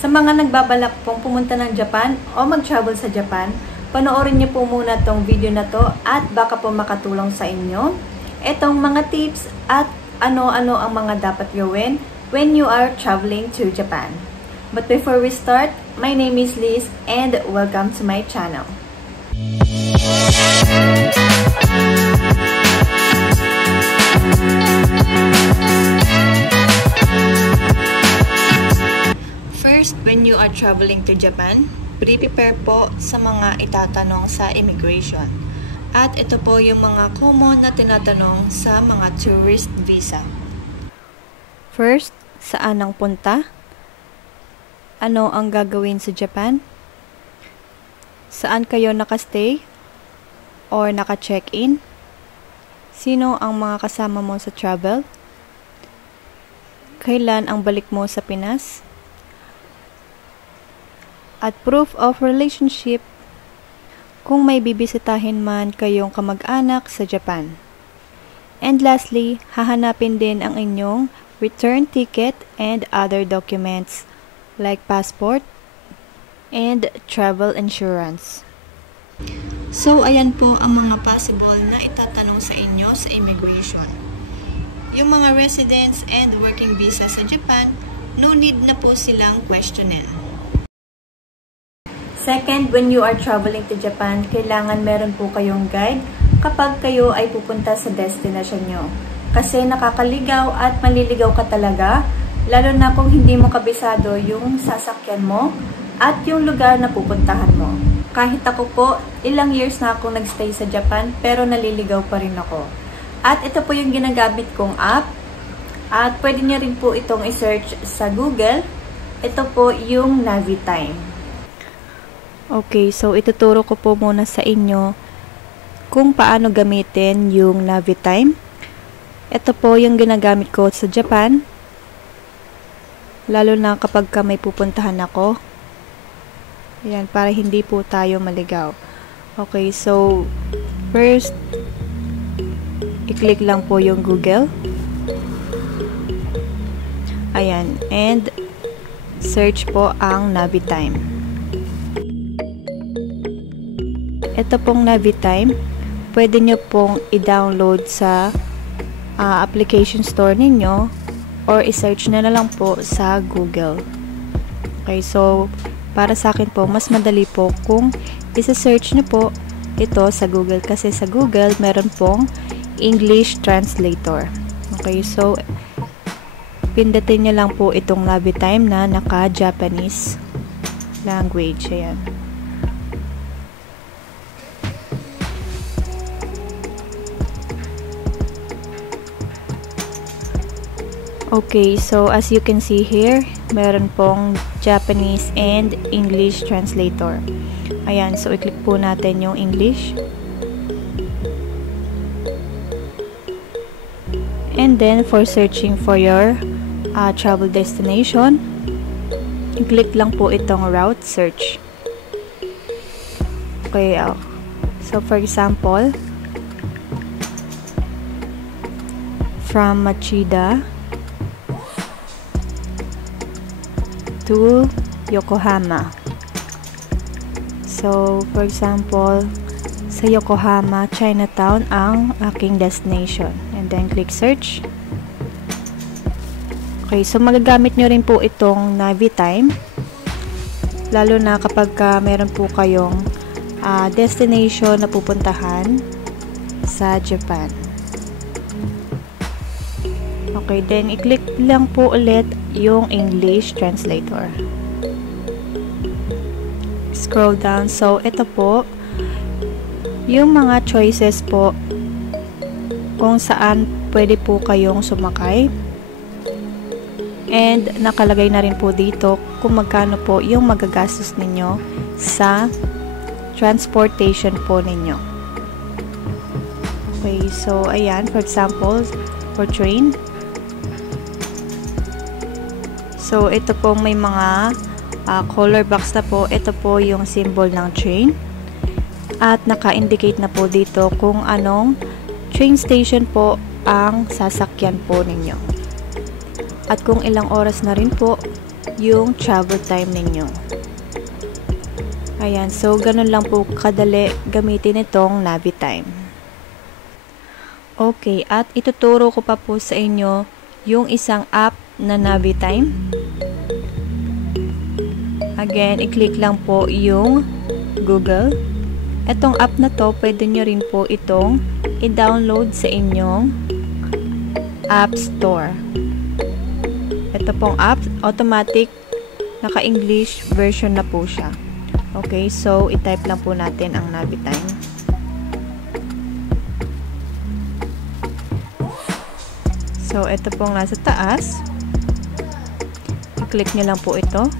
Sa mga nagbabalak pong pumunta ng Japan o mag-travel sa Japan, panoorin niyo po muna tong video na to at baka po makatulong sa inyo itong mga tips at ano-ano ang mga dapat gawin when you are traveling to Japan. But before we start, my name is Liz and welcome to my channel. First, when you are traveling to Japan, prepare po sa mga itatanong sa immigration. At ito po yung mga common na tinatanong sa mga tourist visa. First, saan ang punta? Ano ang gagawin sa Japan? Saan kayo nakastay or naka-check-in? Sino ang mga kasama mo sa travel? Kailan ang balik mo sa Pinas? At proof of relationship kung may bibisitahin man kayong kamag-anak sa Japan. And lastly, hahanapin din ang inyong return ticket and other documents like passport and travel insurance. So, ayan po ang mga possible na itatanong sa inyo sa immigration. Yung mga residents and working visa sa Japan, no need na po silang questionin. Second, when you are traveling to Japan, kailangan meron po kayong guide kapag kayo ay pupunta sa destination nyo. Kasi nakakaligaw at maliligaw ka talaga, lalo na kung hindi mo kabisado yung sasakyan mo at yung lugar na pupuntahan mo. Kahit ako po, ilang years na akong nagstay sa Japan pero naliligaw pa rin ako. At ito po yung ginagamit kong app at pwede nyo rin po itong i-search sa Google. Ito po yung Navitime. Okay, so ituturo ko po muna sa inyo kung paano gamitin yung Navitime. Ito po yung ginagamit ko sa Japan, lalo na kapag may pupuntahan ako. Ayan, para hindi po tayo maligaw. Okay, so first, i-click lang po yung Google. Ayan, and search po ang Navitime. Ito pong Navitime, pwede nyo pong i-download sa application store ninyo or i-search na lang po sa Google. Okay, so para sa akin po, mas madali po kung isa-search nyo po ito sa Google kasi sa Google meron pong English translator. Okay, so pindutin nyo lang po itong Navitime na naka-Japanese language. Ayan. Okay, so as you can see here, meron pong Japanese and English translator. Ayan, so i-click po natin yung English. And then, for searching for your travel destination, i-click lang po itong route search. Okay, so for example, from Machida to Yokohama. So, for example, sa Yokohama, Chinatown ang aking destination. And then, click search. Okay, so magagamit nyo rin po itong Navitime. Lalo na kapag meron po kayong destination na pupuntahan sa Japan. Okay, then i-click lang po ulit yung English translator. Scroll down. So, ito po yung mga choices po kung saan pwede po kayong sumakay. And nakalagay na rin po dito kung magkano po yung magagastos ninyo sa transportation po ninyo. Okay, so ayan, for example, for train. So, ito po may mga color box na po. Ito po yung symbol ng train. At naka-indicate na po dito kung anong train station po ang sasakyan po ninyo. At kung ilang oras na rin po yung travel time ninyo. Ayan, so ganun lang po kadali gamitin itong Navitime. Okay, at ituturo ko pa po sa inyo yung isang app na Navitime. Again, i-click lang po yung Google. Itong app na to, pwede nyo rin po itong i-download sa inyong App Store. Ito pong app, automatic, naka-English version na po siya. Okay, so i-type lang po natin ang Navitime. So, ito pong nasa taas. I-click nyo lang po ito.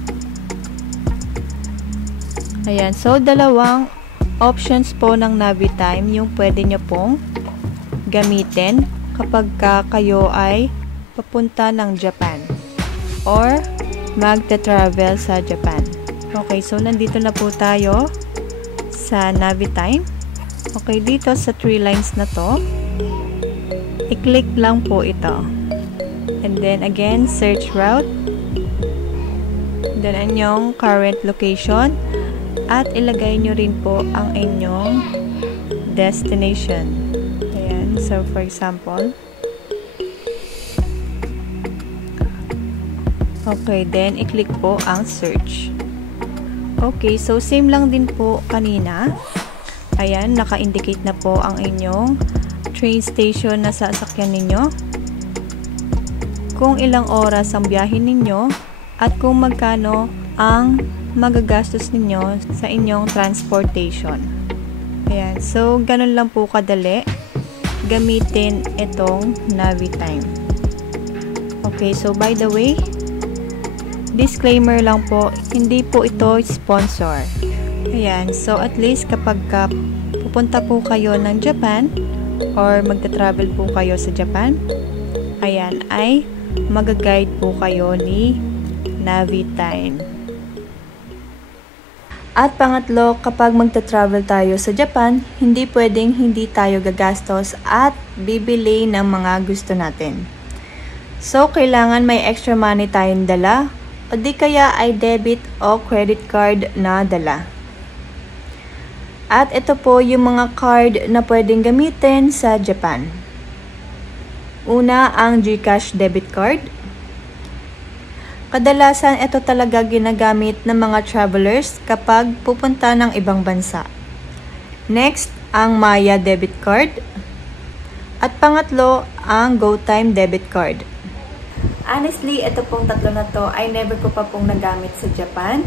Ayan, so dalawang options po ng Navitime yung pwede nyo pong gamitin kapag kayo ay papunta ng Japan or magta-travel sa Japan. Okay, so nandito na po tayo sa Navitime. Okay, dito sa 3 lines na to, i-click lang po ito. And then again, search route. Then inyong current location. At ilagay nyo rin po ang inyong destination. Ayan. So, for example. Okay. Then, i-click po ang search. Okay. So, same lang din po kanina. Ayan. Naka-indicate na po ang inyong train station na sasakyan ninyo. Kung ilang oras ang biyahe ninyo. At kung magkano ang magagastos ninyo sa inyong transportation. Ayan. So, ganun lang po kadali gamitin itong Navitime. Okay. So, by the way, disclaimer lang po, hindi po ito sponsor. Ayan. So, at least kapag pupunta po kayo ng Japan or magta-travel po kayo sa Japan, ayan, ay mag-guide po kayo ni Navitime. At pangatlo, kapag magta-travel tayo sa Japan, hindi pwedeng hindi tayo gagastos at bibili ng mga gusto natin. So, kailangan may extra money tayong dala o di kaya ay debit o credit card na dala. At ito po yung mga card na pwedeng gamitin sa Japan. Una, ang GCash debit card. Kadalasan ito talaga ginagamit ng mga travelers kapag pupunta ng ibang bansa. Next, ang Maya debit card. At pangatlo, ang GoTime debit card. Honestly, ito pong tatlo na to ay never ko pa pong nagamit sa Japan.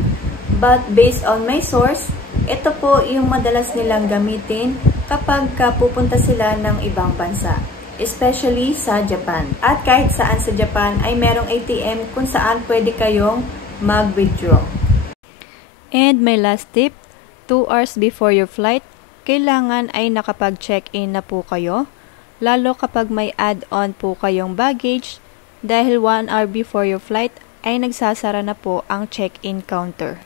But based on my source, ito po yung madalas nilang gamitin kapag pupunta sila ng ibang bansa. Especially sa Japan. At kahit saan sa Japan ay merong ATM kung saan pwede kayong mag-withdraw. And my last tip, 2 hours before your flight, kailangan ay nakapag-check-in na po kayo, lalo kapag may add-on po kayong baggage, dahil 1 hour before your flight ay nagsasara na po ang check-in counter.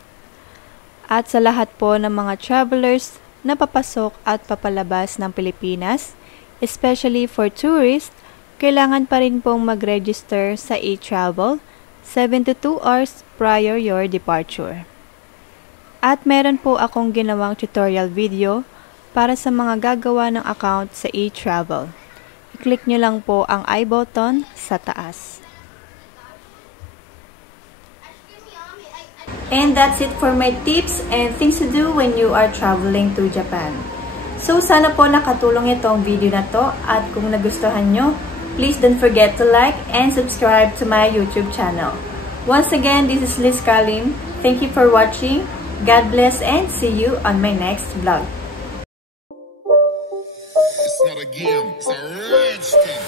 At sa lahat po ng mga travelers na papasok at papalabas ng Pilipinas, especially for tourists, kailangan pa rin pong mag-register sa e-travel 7 to 2 hours prior your departure. At meron po akong ginawang tutorial video para sa mga gagawa ng account sa e-travel. I-click nyo lang po ang I button sa taas. And that's it for my tips and things to do when you are traveling to Japan. So, sana po nakatulong itong video na to at kung nagustuhan nyo, please don't forget to like and subscribe to my YouTube channel. Once again, this is Liz Kalim. Thank you for watching. God bless and see you on my next vlog. It's not a game, it's a rich thing.